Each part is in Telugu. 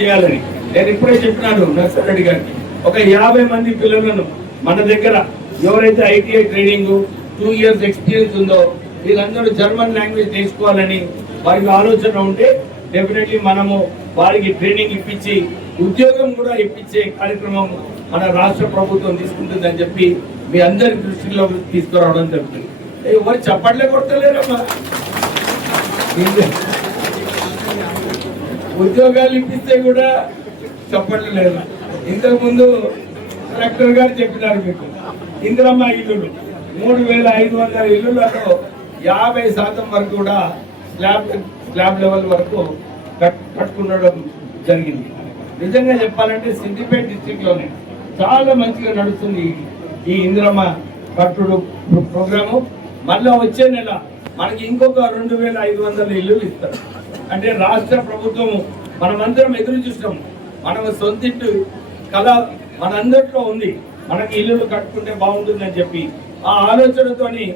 చేయాలని నేను ఇప్పుడే చెప్పినాను నర్సరెడ్డి గారికి. ఒక 50 మంది పిల్లలను మన దగ్గర ఎవరైతే ఐటీఐ ట్రైనింగ్ 2 years ఎక్స్పీరియన్స్ ఉందో వీళ్ళందరూ జర్మన్ లాంగ్వేజ్ నేర్చుకోవాలని వారికి ఆలోచన ఉంటే డెఫినెట్లీ మనము వారికి ట్రైనింగ్ ఇప్పించి ఉద్యోగం కూడా ఇప్పించే కార్యక్రమం మన రాష్ట్ర ప్రభుత్వం తీసుకుంటుందని చెప్పి మీ అందరి దృష్టిలో తీసుకురావడం జరుగుతుంది. ఎవరు చప్పట్లే కొట్టలేరమ్మా. ఉద్యోగాలు ఇప్పిస్తే కూడా చప్పట్లు లేదు. ఇంతకు ముందు కలెక్టర్ గారు చెప్పినారు మీకు ఇందిరమ్మ ఇల్లులు 3500 ఇల్లులలో 50% వరకు కూడా స్లాబ్ లెవెల్ వరకు కట్టుకునడం జరిగింది. నిజంగా చెప్పాలంటే సిద్దిపేట డిస్ట్రిక్ట్ లోనే చాలా మంచిగా నడుస్తుంది ఈ ఇందిరమ్మ కట్టుడు ప్రోగ్రాము. మళ్ళా వచ్చే నెల మనకి ఇంకొక 2500 ఇల్లులు ఇస్తారు. అంటే రాష్ట్ర ప్రభుత్వం మనమందరం ఎదురు చూసినాం. మన సొంతింటి కళ మనందరిలో ఉంది. మనకి ఇల్లులు కట్టుకుంటే బాగుంటుందని చెప్పి ఆ ఆలోచనతోని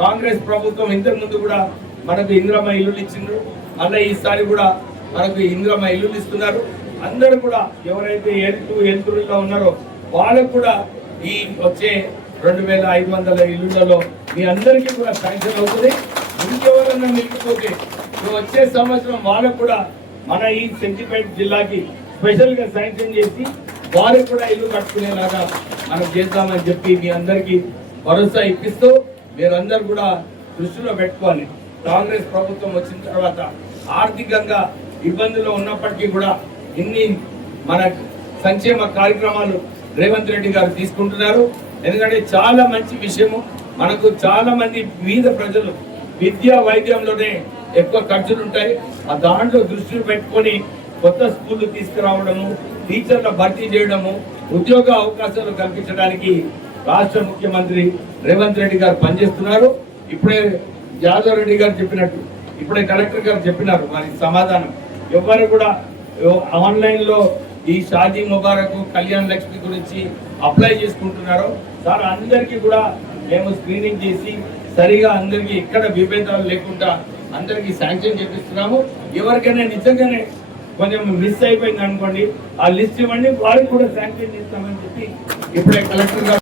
కాంగ్రెస్ ప్రభుత్వం ఇంతకు ముందు కూడా మనకు ఇందిరమ్మ ఇల్లులు ఇచ్చిండ్రు. మళ్ళీ ఈసారి కూడా మనకు ఇందిరమ్మ ఇల్లులు ఇస్తున్నారు. అందరూ కూడా ఎవరైతే ఎల్తురులో ఉన్నారో వాళ్ళకు కూడా ఈ వచ్చే 2500 ఇల్లులలో మీ అందరికీ కూడా శాంక్షన్ అవుతుంది. ఇంకెవరన్నా మిగిలిపోతే వచ్చే సంవత్సరం వాళ్ళకు కూడా మన ఈ సిద్దిపేట జిల్లాకి స్పెషల్ గా శాంక్షన్ చేసి వారికి కూడా ఇల్లు కట్టుకునేలాగా మనం చేద్దామని చెప్పి మీ అందరికీ భరోసా ఇప్పిస్తూ మీరందరూ కూడా దృష్టిలో పెట్టుకోవాలి. కాంగ్రెస్ ప్రభుత్వం వచ్చిన తర్వాత ఆర్థికంగా ఇబ్బందుల్లో ఉన్నప్పటికీ కూడా ఇన్ని మన సంక్షేమ కార్యక్రమాలు రేవంత్ రెడ్డి గారు తీసుకుంటున్నారు. ఎందుకంటే చాలా మంచి విషయము. మనకు చాలా మంది పేద ప్రజలు విద్యా వైద్యంలోనే ఎక్కువ ఖర్చులు ఉంటాయి. ఆ దాంట్లో దృష్టిని పెట్టుకొని కొత్త స్కూళ్లు తీసుకురావడము, టీచర్ల భర్తీ చేయడము, ఉద్యోగ అవకాశాలు కల్పించడానికి రాష్ట్ర ముఖ్యమంత్రి రేవంత్ రెడ్డి గారు పనిచేస్తున్నారు. ఇప్పుడే యాదవ్ రెడ్డి గారు చెప్పినట్టు ఇప్పుడే కలెక్టర్ గారు చెప్పినారు వారికి సమాధానం. ఎవరు కూడా ఆన్లైన్ లో ఈ షాదీ ముబారక్ కళ్యాణ్ లక్ష్మి గురించి అప్లై చేసుకుంటున్నారో సార్ అందరికీ కూడా మేము స్క్రీనింగ్ చేసి సరిగా అందరికీ ఎక్కడ విభేదాలు లేకుండా అందరికీ శాంక్షన్ చేపిస్తున్నాము. ఎవరికైనా నిజంగానే కొంచెం మిస్ అయిపోయింది అనుకోండి ఆ లిస్ట్ ఇవ్వండి, వారికి కూడా శాంక్షన్ చేస్తామని చెప్పి ఇప్పుడే కలెక్టర్ గారు